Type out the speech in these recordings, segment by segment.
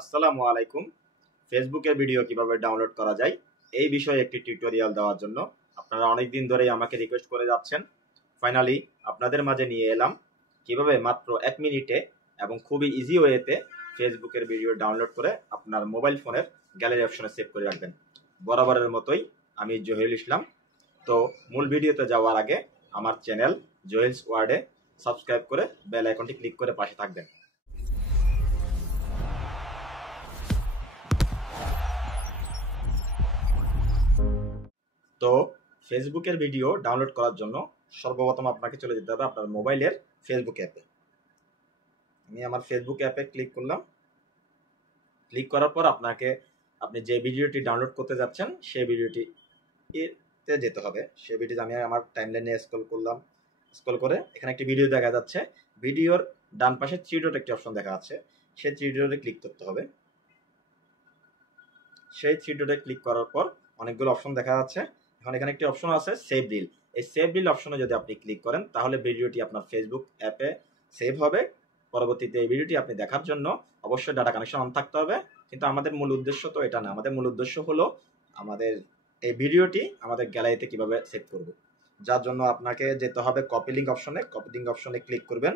আসসালামু আলাইকুম। ফেসবুকে ভিডিও কিভাবে ডাউনলোড করা যায় এই বিষয়ে একটি টিউটোরিয়াল দেওয়ার জন্য আপনারা অনেক দিন ধরেই আমাকে রিকোয়েস্ট করে যাচ্ছেন। ফাইনালি আপনাদের মাঝে নিয়ে এলাম কিভাবে মাত্র 1 মিনিটে এবং খুবই ইজি ওয়েতে ফেসবুকের ভিডিও ডাউনলোড করে আপনার মোবাইল ফোনের গ্যালারি অপশনে সেভ করে রাখবেন। বরাবরের মতোই আমি জহিরুল ইসলাম। তো মূল ভিডিওতে যাওয়ার আগে আমার চ্যানেল জহিলস ওয়ার্ল্ডে সাবস্ক্রাইব করে বেল আইকনটি ক্লিক করে পাশে থাকবেন। তো ফেসবুকের ভিডিও ডাউনলোড করার জন্য সর্বপ্রথম আপনাকে চলে যেতে হবে আপনার মোবাইলের ফেসবুক অ্যাপে। আমি আমার ফেসবুক অ্যাপে ক্লিক করলাম। ক্লিক করার পর আপনি যে ভিডিওটি ডাউনলোড করতে যাচ্ছেন সেই ভিডিওটিতে যেতে হবে। সেই ভিডিওটি আমি আমার টাইমলাইনে স্ক্রল করলাম। স্ক্রল করে এখানে একটি ভিডিও দেখা যাচ্ছে। ভিডিওর ডান পাশে থ্রি ডট একটি অপশন দেখা যাচ্ছে, সেই থ্রি ডটে ক্লিক করতে হবে। সেই থ্রি ডটে ক্লিক করার পর অনেকগুলো অপশন দেখা যাচ্ছে। এখন এখানে একটি অপশন আছে সেভ রিল। এই সেভ রিল অপশনে যদি আপনি ক্লিক করেন তাহলে ভিডিওটি আপনার ফেসবুক অ্যাপে সেভ হবে। পরবর্তীতে এই ভিডিওটি আপনি দেখার জন্য অবশ্যই ডাটা কানেকশন অন থাকতে হবে, কিন্তু আমাদের মূল উদ্দেশ্য তো এটা না। আমাদের মূল উদ্দেশ্য হলো আমাদের এই ভিডিওটি আমাদের গ্যালারিতে কিভাবে সেভ করব, যার জন্য আপনাকে যেতে হবে কপি লিঙ্ক অপশনে। কপি লিঙ্ক অপশনে ক্লিক করবেন।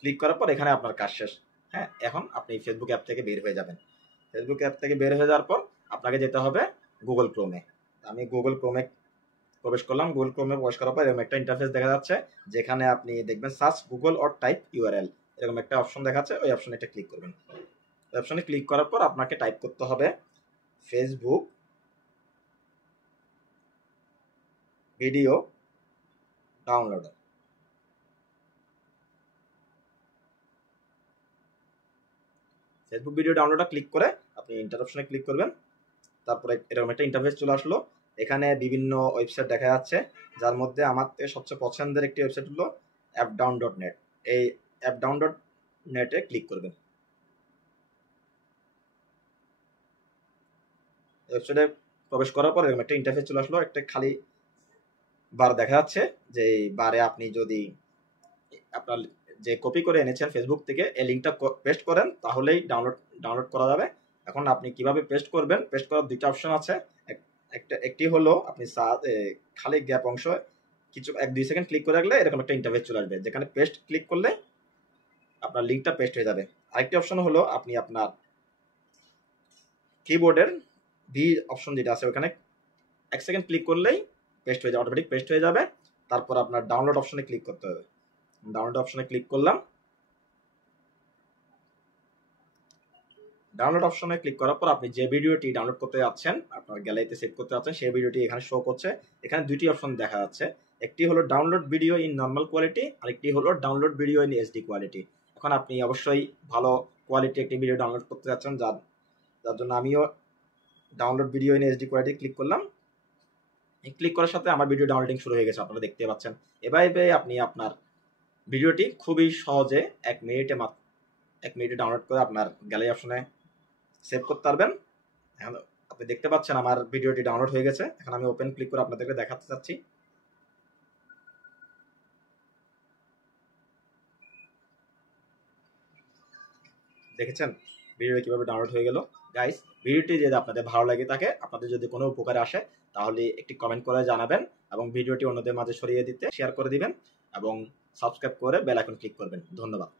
ক্লিক করার পর এখানে আপনার কাজ শেষ। হ্যাঁ, এখন আপনি ফেসবুক অ্যাপ থেকে বের হয়ে যাবেন। ফেসবুক অ্যাপ থেকে বের হয়ে যাওয়ার পর আপনাকে যেতে হবে গুগল ক্রোমে। আমি গুগল ক্রোমে প্রবেশ করলাম। গুগল ক্রোমে প্রবেশ করার পর এরকম একটা ইন্টারফেস দেখা যাচ্ছে, যেখানে আপনি দেখবেন search Google or type URL, এরকম একটা অপশন দেখাচ্ছে। ওই অপশনে একটা ক্লিক করবেন। ওই অপশনে ক্লিক করার পর আপনাকে টাইপ করতে হবে Facebook video downloader. Facebook video downloader click করে আপনি ইন্টার অপশনে ক্লিক করবেন। তারপরে এরকম একটা ইন্টারফেস চলে আসলো। এখানে বিভিন্ন ওয়েবসাইট দেখা যাচ্ছে, যার মধ্যে আমার সবচেয়ে পছন্দের একটি ওয়েবসাইট হলো appdown.net। এই appdown.net-এ ক্লিক করবেন। ওয়েবসাইটে প্রবেশ করার পর এরকম একটা ইন্টারফেস চলে আসলো। একটা খালি বার দেখা যাচ্ছে, যে বারে আপনি যদি আপনার যে কপি করে এনেছেন ফেসবুক থেকে এই লিঙ্কটা পেস্ট করেন তাহলেই ডাউনলোড করা যাবে। এখন আপনি কিভাবে পেস্ট করবেন, পেস্ট করার দুইটা অপশন আছে। একটি হলো আপনি খালি গ্যাপ অংশ কিছু 1-2 সেকেন্ড ক্লিক করে রাখলে এরকম একটা ইন্টারফেস চলে আসবে, যেখানে পেস্ট ক্লিক করলে আপনার লিঙ্কটা পেস্ট হয়ে যাবে। আরেকটি অপশন হলো আপনি আপনার কিবোর্ডের ভি অপশন যেটা আছে ওখানে 1 সেকেন্ড ক্লিক করলেই পেস্ট হয়ে যাবে, অটোমেটিক পেস্ট হয়ে যাবে। তারপর আপনার ডাউনলোড অপশনে ক্লিক করতে হবে। ডাউনলোড অপশনে ক্লিক করলাম। ডাউনলোড অপশনে ক্লিক করার পর আপনি যে ভিডিওটি ডাউনলোড করতে যাচ্ছেন, আপনার গ্যালারিতে সেভ করতে যাচ্ছেন, সেই ভিডিওটি এখানে শো করছে। এখানে দুইটি অপশন দেখা যাচ্ছে, একটি হলো download video in normal quality, আরেকটি হলো download video in HD quality. এখন আপনি অবশ্যই ভালো কোয়ালিটি একটি ভিডিও ডাউনলোড করতে যাচ্ছেন, যার জন্য আমিও download video in HD quality click করলাম। ক্লিক করার সাথে আমার ভিডিও ডাউনলোডিং শুরু হয়ে গেছে, আপনারা দেখতে পাচ্ছেন। এভাবে আপনি আপনার ভিডিওটি খুবই সহজে 1 মিনিটে ডাউনলোড করে আপনার গ্যালারি অপশনে সেভ করতে পারবেন। এখন আপনি দেখতে পাচ্ছেন আমার ভিডিওটি ডাউনলোড হয়ে গেছে। এখন আমি ওপেন ক্লিক করে আপনাদেরকে দেখাতে চাচ্ছি। দেখেছেন ভিডিওটি কিভাবে ডাউনলোড হয়ে গেল। গাইস, ভিডিওটি যদি আপনাদের ভালো লাগে থাকে, আপনাদের যদি কোনো উপকারে আসে, তাহলে একটি কমেন্ট করে জানাবেন এবং ভিডিওটি অন্যদের মাঝে ছড়িয়ে দিতে শেয়ার করে দিবেন এবং সাবস্ক্রাইব করে বেল আইকন ক্লিক করবেন। ধন্যবাদ।